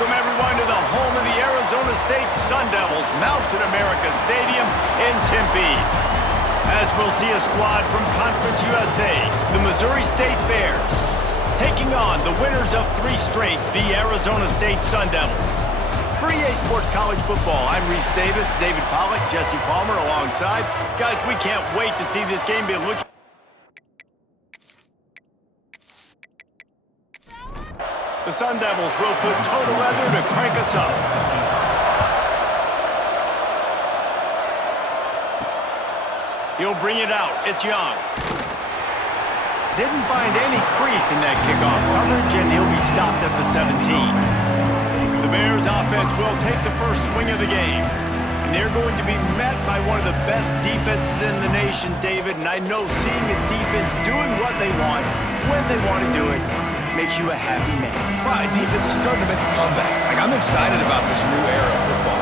Welcome, everyone, to the home of the Arizona State Sun Devils, Mountain America Stadium in Tempe. As we'll see a squad from Conference USA, the Missouri State Bears, taking on the winners of 3 straight, the Arizona State Sun Devils. For EA Sports College Football, I'm Reese Davis, David Pollack, Jesse Palmer alongside. Guys, we can't wait to see this game be looked. The Sun Devils will put total weather to crank us up. He'll bring it out. It's Young. Didn't find any crease in that kickoff coverage, and he'll be stopped at the 17. The Bears offense will take the first swing of the game. And they're going to be met by one of the best defenses in the nation, David. And I know seeing a defense doing what they want, when they want to do it, makes you a happy man. Well, defense is starting to make a comeback. I'm excited about this new era of football.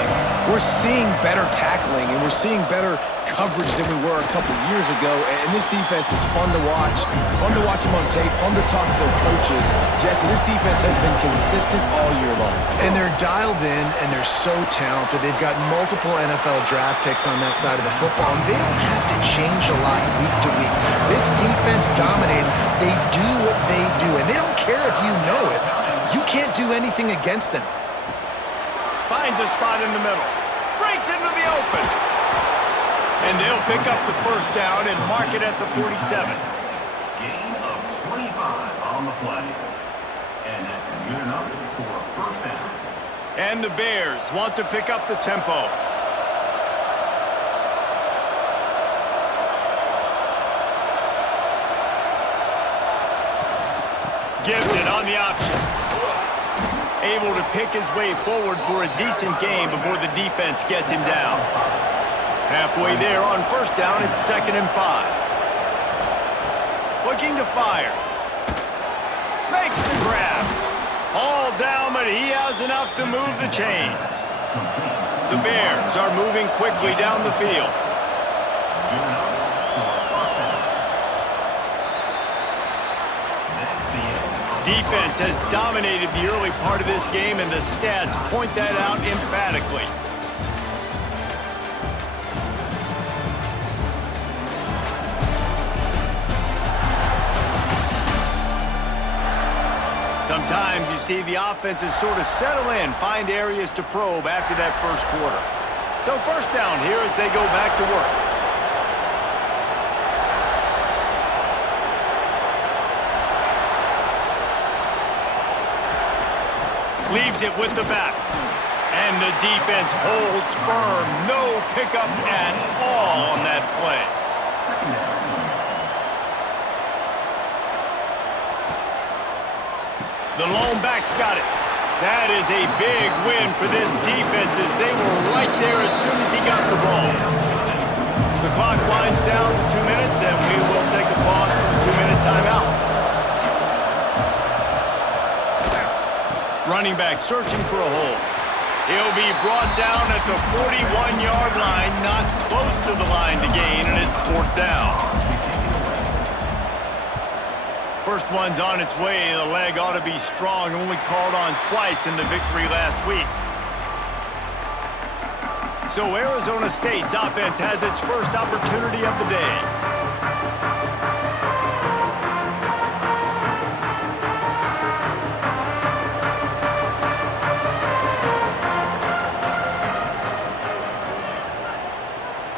We're seeing better tackling, and we're seeing better coverage than we were a couple years ago. And this defense is fun to watch them on tape, fun to talk to their coaches. Jesse, this defense has been consistent all year long. And they're dialed in, and they're so talented. They've got multiple NFL draft picks on that side of the football, and they don't have to change a lot week to week. This defense dominates. They do what they do, and they don't care if you know it. You can't do anything against them. Finds a spot in the middle. Breaks into the open. And they'll pick up the first down and mark it at the 47. Gain of 25 on the play. And that's good enough for a first down. And the Bears want to pick up the tempo. Gives it on the option. Able to pick his way forward for a decent game before the defense gets him down. Halfway there on first down, it's 2nd and 5. Looking to fire. Makes the grab. All down, but he has enough to move the chains. The Bears are moving quickly down the field. Defense has dominated the early part of this game, and the stats point that out emphatically. Sometimes you see the offenses sort of settle in, find areas to probe after that first quarter. So first down here as they go back to work. Leaves it with the back. And the defense holds firm. No pickup at all on that play. The lone back's got it. That is a big win for this defense as they were right there as soon as he got the ball. The clock winds down to 2 minutes, and we will take a pause for the 2-minute timeout. Running back searching for a hole. He'll be brought down at the 41-yard line, not close to the line to gain, and it's 4th down. First one's on its way. The leg ought to be strong, only called on twice in the victory last week. So Arizona State's offense has its first opportunity of the day.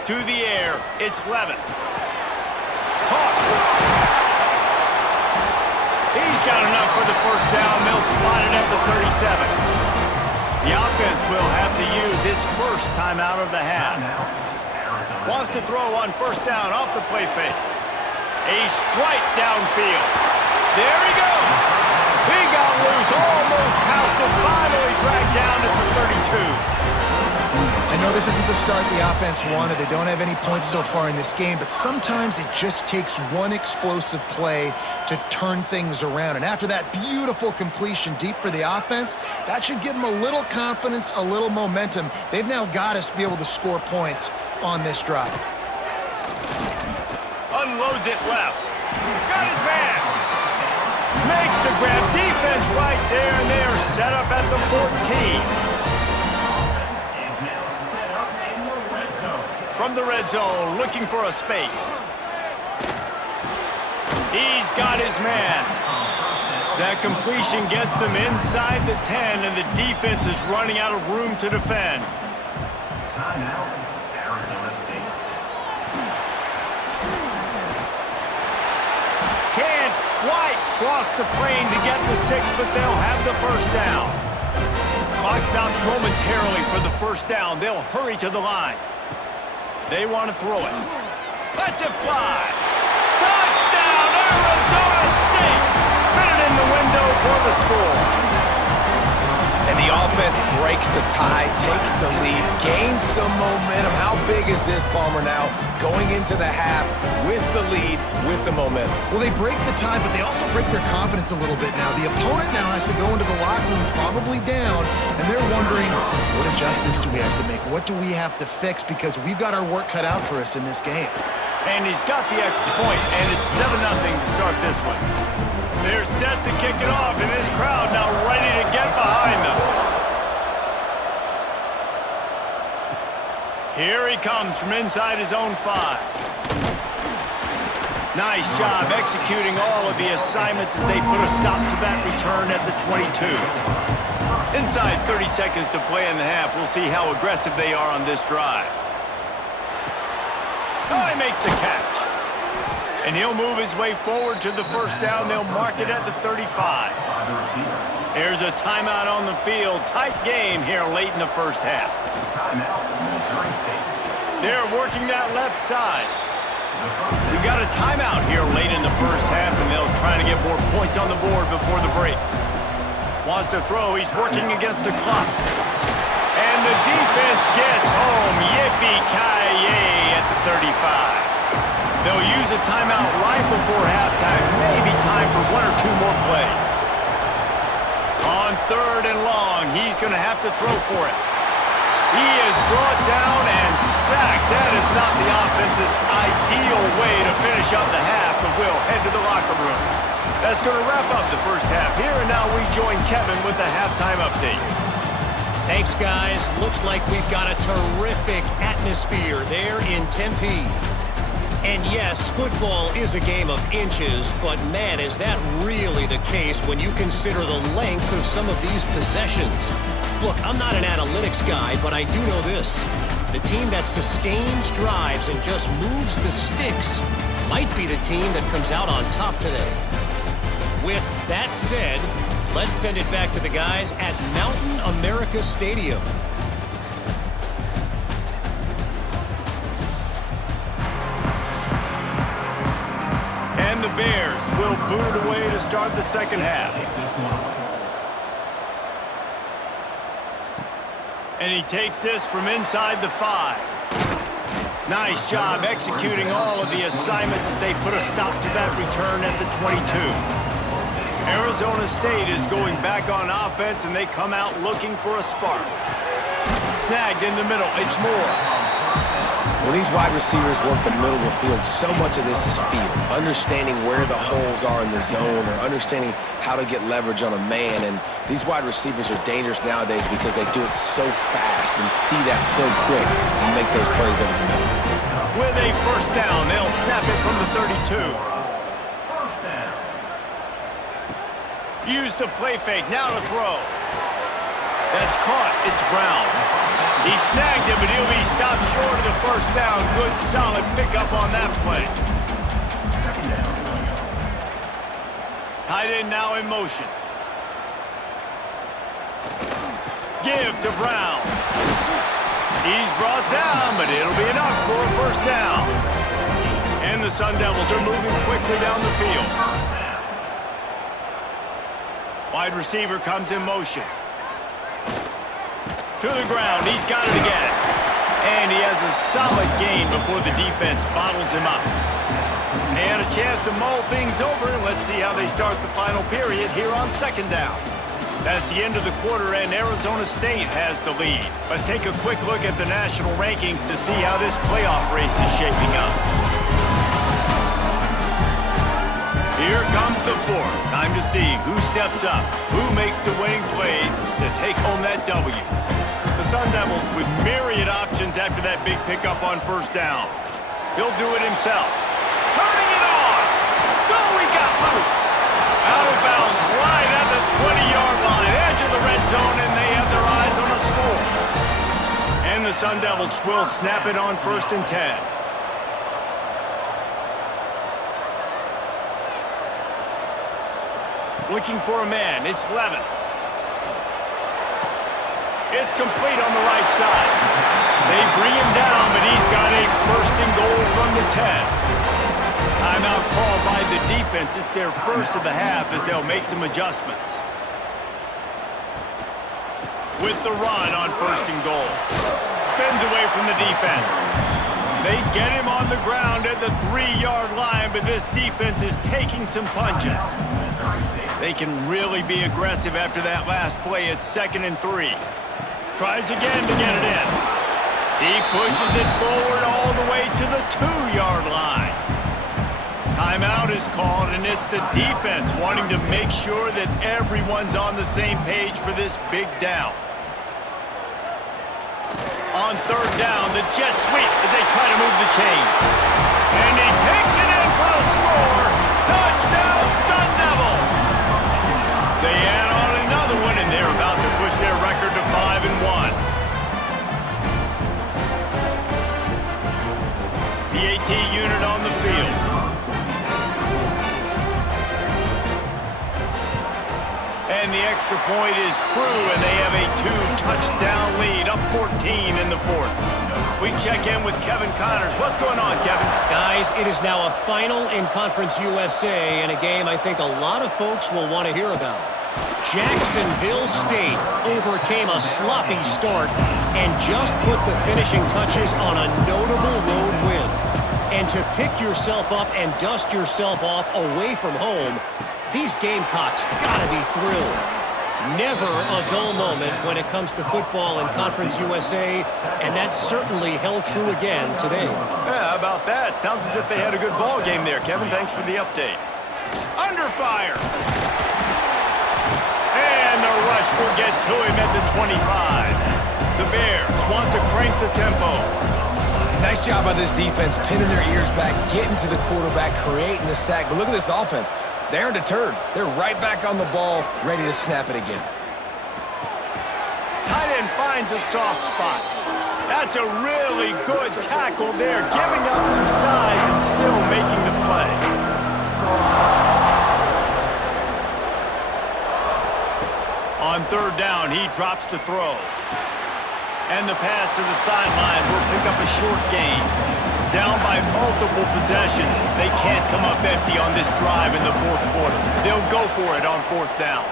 To the air, it's Levin. Caught. He's got enough for the first down. They'll spot it at the 37. The offense will have to use its first timeout of the half. Wants to throw on first down off the play fake. A strike downfield. There he goes. He got loose, almost housed it, finally dragged down at the 32. I know this isn't the start the offense wanted. They don't have any points so far in this game, but sometimes it just takes one explosive play to turn things around. And after that beautiful completion deep for the offense, that should give them a little confidence, a little momentum. They've now got us to be able to score points on this drive. Unloads it left. Got his man. Makes the grab. Defense right there, and they are set up at the 14. From the red zone, looking for a space. He's got his man. That completion gets them inside the 10, and the defense is running out of room to defend. Timeout, Arizona State. Can't quite cross the plane to get the 6, but they'll have the first down. Clock stops momentarily for the first down. They'll hurry to the line. They want to throw it. Let's it fly. Touchdown, Arizona State. Fitted in the window for the score. And the offense breaks the tie, takes the lead, gains some momentum. How big is this, Palmer, now going into the half with the lead, with the momentum? Well, they break the tie, but they also break their confidence a little bit now. The opponent now has to go into the locker room probably down, and they're wondering, what adjustments do we have to make? What do we have to fix? Because we've got our work cut out for us in this game. And he's got the extra point, and it's 7-0 to start this one. They're set to kick it off, and this crowd now ready to get behind them. Here he comes from inside his own 5. Nice job executing all of the assignments as they put a stop to that return at the 22. Inside 30 seconds to play in the half. We'll see how aggressive they are on this drive. Oh, he makes the catch. And he'll move his way forward to the first down. They'll mark it at the 35. Here's a timeout on the field. Tight game here late in the first half. They're working that left side. We've got a timeout here late in the first half, and they'll try to get more points on the board before the break. Wants to throw. He's working against the clock. And the defense gets home. Yippee-ki-yay at the 35. They'll use a timeout right before halftime. Maybe time for 1 or 2 more plays. On 3rd and long, he's going to have to throw for it. He is brought down and sacked. That is not the offense's ideal way to finish up the half, but we'll head to the locker room. That's going to wrap up the first half here, and now we join Kevin with the halftime update. Thanks, guys. Looks like we've got a terrific atmosphere there in Tempe. And yes, football is a game of inches, but man, is that really the case when you consider the length of some of these possessions. Look, I'm not an analytics guy, but I do know this. The team that sustains drives and just moves the sticks might be the team that comes out on top today. With that said, let's send it back to the guys at Mountain America Stadium. And the Bears will boot it away to start the second half. And he takes this from inside the 5. Nice job executing all of the assignments as they put a stop to that return at the 22. Arizona State is going back on offense, and they come out looking for a spark. Snagged in the middle. It's Moore. When these wide receivers work the middle of the field, so much of this is feel. Understanding where the holes are in the zone, or understanding how to get leverage on a man. And these wide receivers are dangerous nowadays because they do it so fast and see that so quick and make those plays over the middle. With a first down, they'll snap it from the 32. Use the play fake, now to throw. That's caught, it's Brown. He snagged it, but he'll be stopped short of the first down. Good, solid pickup on that play. Tight end now in motion. Give to Brown. He's brought down, but it'll be enough for a first down. And the Sun Devils are moving quickly down the field. Wide receiver comes in motion. To the ground, he's got it again. And he has a solid gain before the defense bottles him up. And a chance to mull things over. Let's see how they start the final period here on second down. That's the end of the quarter, and Arizona State has the lead. Let's take a quick look at the national rankings to see how this playoff race is shaping up. Here comes the fourth. Time to see who steps up, who makes the winning plays to take home that W. The Sun Devils with myriad options after that big pickup on first down. He'll do it himself. Turning it on! Oh, he got loose! Out of bounds right at the 20-yard line, edge of the red zone, and they have their eyes on a score. And the Sun Devils will snap it on 1st and 10. Looking for a man, it's Levin. It's complete on the right side. They bring him down, but he's got a 1st and goal from the 10. Timeout called by the defense. It's their first of the half as they'll make some adjustments. With the run on 1st and goal. Spins away from the defense. They get him on the ground at the 3-yard line, but this defense is taking some punches. They can really be aggressive after that last play. It's 2nd and 3. Tries again to get it in. He pushes it forward all the way to the 2-yard line. Timeout is called, and it's the defense wanting to make sure that everyone's on the same page for this big down. On 3rd down, the jet sweep as they try to move the chains. And he takes it in for a score. Touchdown, Sun Devils! They add on another one, and they're about to push their record to 5-1. The AT unit on the field. And the extra point is true, and they have a 2-touchdown lead, up 14 in the 4th. We check in with Kevin Connors. What's going on, Kevin? Guys, it is now a final in Conference USA, and a game I think a lot of folks will want to hear about. Jacksonville State overcame a sloppy start and just put the finishing touches on a notable road win. And to pick yourself up and dust yourself off away from home, these Gamecocks gotta be thrilled. Never a dull moment when it comes to football in Conference USA, and that certainly held true again today. Yeah, how about that? Sounds as if they had a good ball game there, Kevin. Thanks for the update. Under fire! And the rush will get to him at the 25. The Bears want to crank the tempo. Nice job by this defense, pinning their ears back, getting to the quarterback, creating the sack. But look at this offense. They aren't deterred. They're right back on the ball, ready to snap it again. Tight end finds a soft spot. That's a really good tackle there, giving up some size and still making the play. On 3rd down, he drops to throw. And the pass to the sideline will pick up a short gain. Down by multiple possessions. They can't come up empty on this drive in the 4th quarter. They'll go for it on 4th down.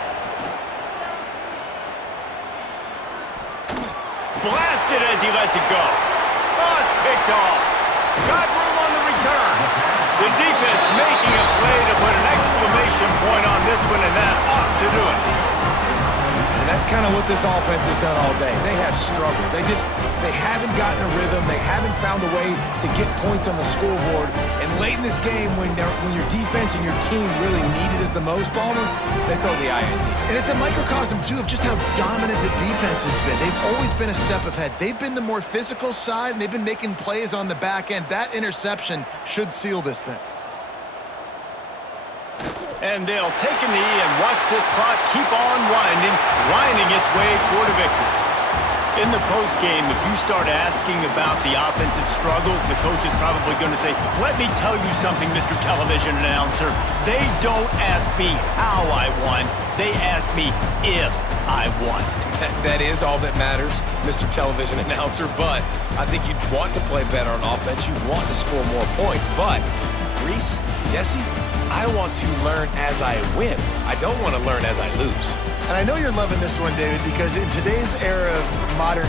Blasted as he lets it go. Oh, it's picked off. Got room on the return. The defense making a play to put an exclamation point on this one, and that ought to do it. And that's kind of what this offense has done all day. They have struggled. They haven't gotten a rhythm. They haven't found a way to get points on the scoreboard. And late in this game, when your defense and your team really needed it the most, Ballmer, they throw the INT. And it's a microcosm, too, of just how dominant the defense has been. They've always been a step ahead. They've been the more physical side, and they've been making plays on the back end. That interception should seal this thing. And they'll take a knee and watch this clock keep on winding its way toward a victory. In the postgame, if you start asking about the offensive struggles, the coach is probably going to say, let me tell you something, Mr. Television Announcer. They don't ask me how I won. They ask me if I won. That is all that matters, Mr. Television Announcer, but I think you'd want to play better on offense. You want to score more points, but Reese, Jesse, I want to learn as I win. I don't want to learn as I lose. And I know you're loving this one, David, because in today's era of modern